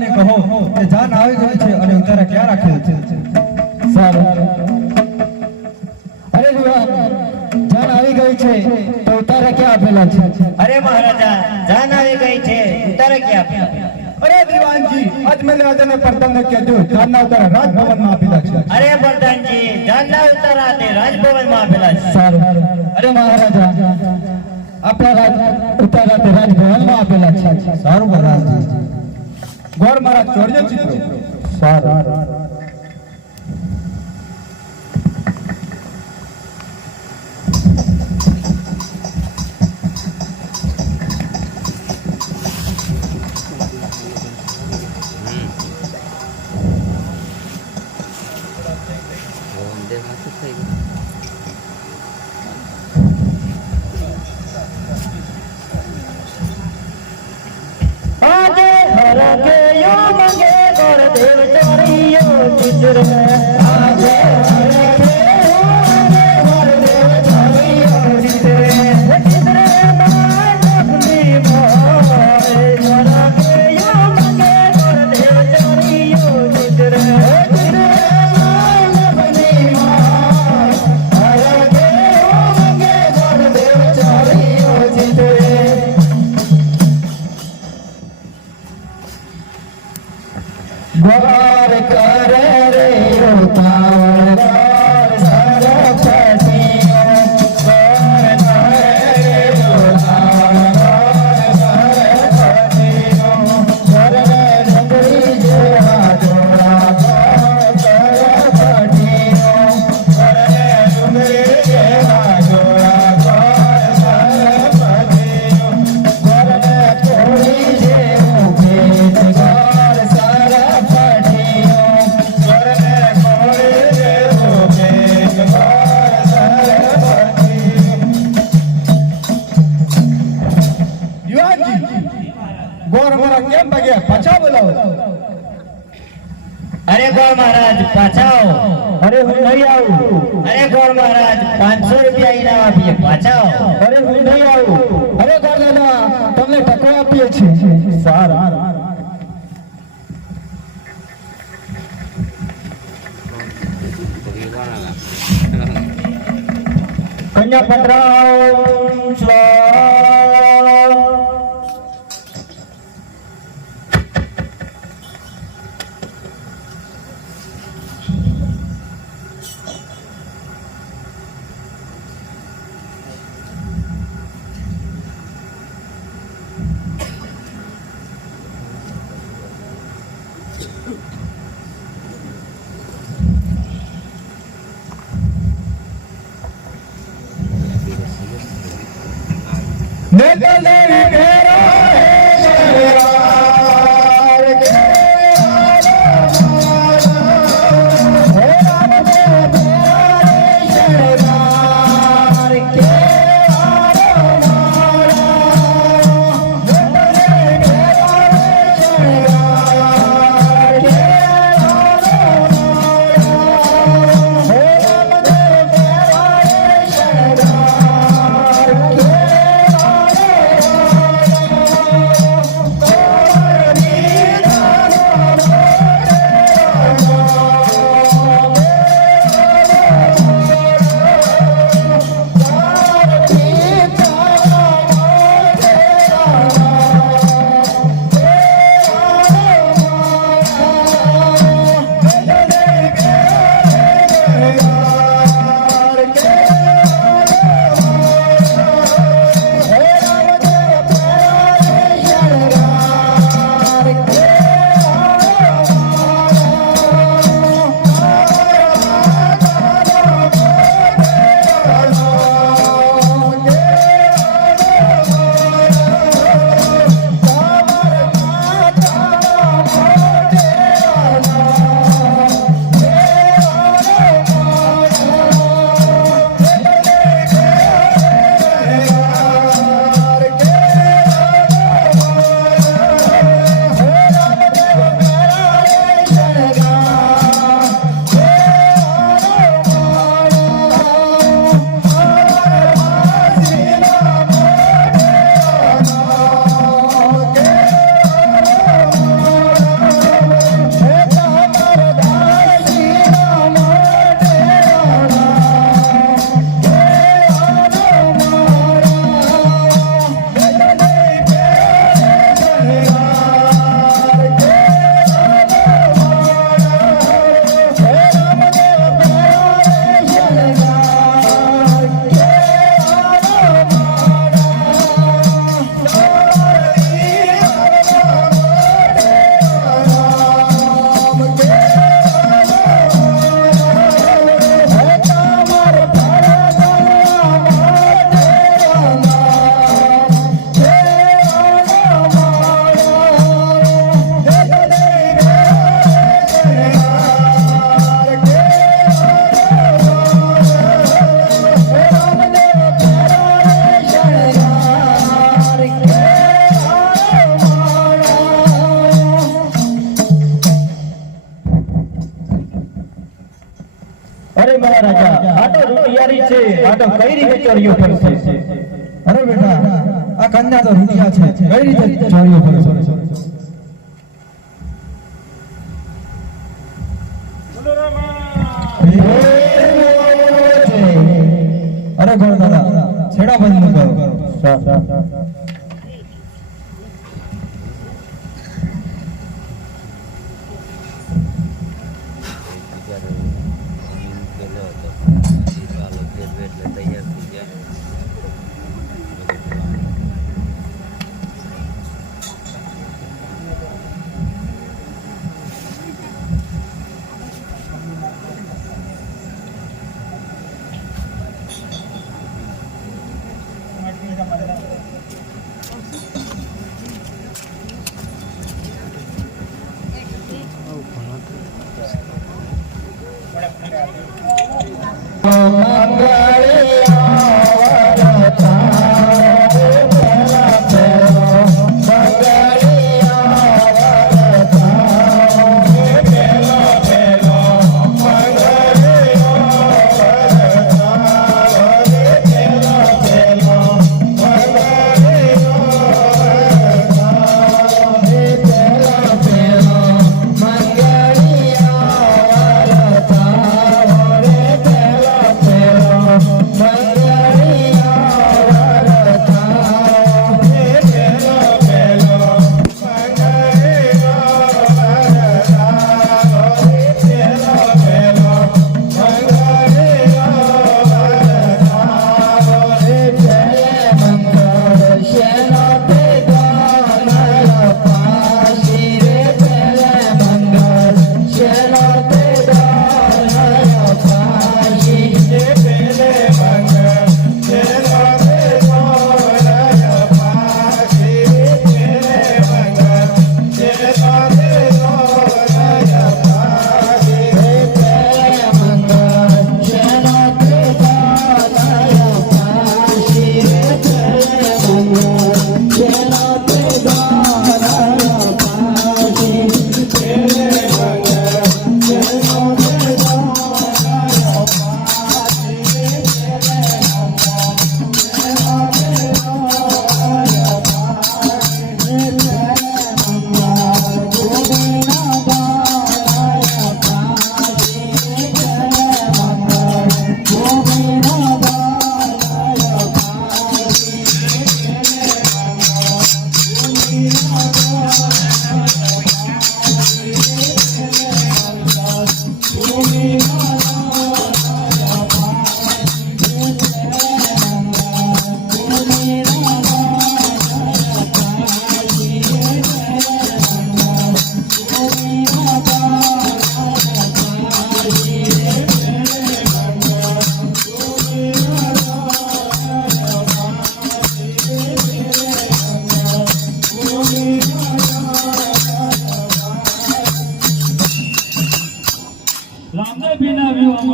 જાનને કહો કે જાન આવી ગઈ છે અને ઉતારા ક્યાં રાખેલ છે? સારું. અરે જુવાન જાન આવી ગઈ છે તો ઉતારા ક્યાં આપેલા છે? અરે મહારાજા જાન આવી ગઈ છે ઉતારા ક્યાં આપેલા અરે દીવાનજી આજ રાજાને પ્રધાનને કહેજો જાનના ઉતારા રાજભવનમાં આપેલા છે. અરે પ્રધાનજી જાનના ઉતારા તે રાજભવનમાં આપેલા છે. સારું. અરે મહારાજા આપણા રાજ ઉતારા તે રાજભવનમાં આપેલા છે. સારું મહારાજજી ગોર મારા ચોર્ય ચિત્રો સારું. ગોર દીવાનજી ગોર મારા કેમ ભાગ્યા પાછા બોલાવો અરે ગોર મહારાજ પાછા આવો અરે હું નહીં આવું અરે ગોર મહારાજ પાંચસો રૂપિયા ઇનામ આપીએ પાછા આવો અરે હું નહીં આવું અરે દાદા તમને ટકો આપીએ છીએ સારા કન્યા પધરાવ સ્વા Let the go. તૈયારી છે. આ તો કઈ રીતે ચોરીઓ કરશે અરે બેટા, આ કન્યા તો રૂપિયા છે. કઈ રીતે ચોરીઓ કરશે અરે ગોળ દાદા, છેડા બંધ કરો.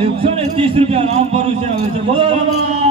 એકસો ને ત્રીસ રૂપિયા ભરોસે આવે છે બોલો રામા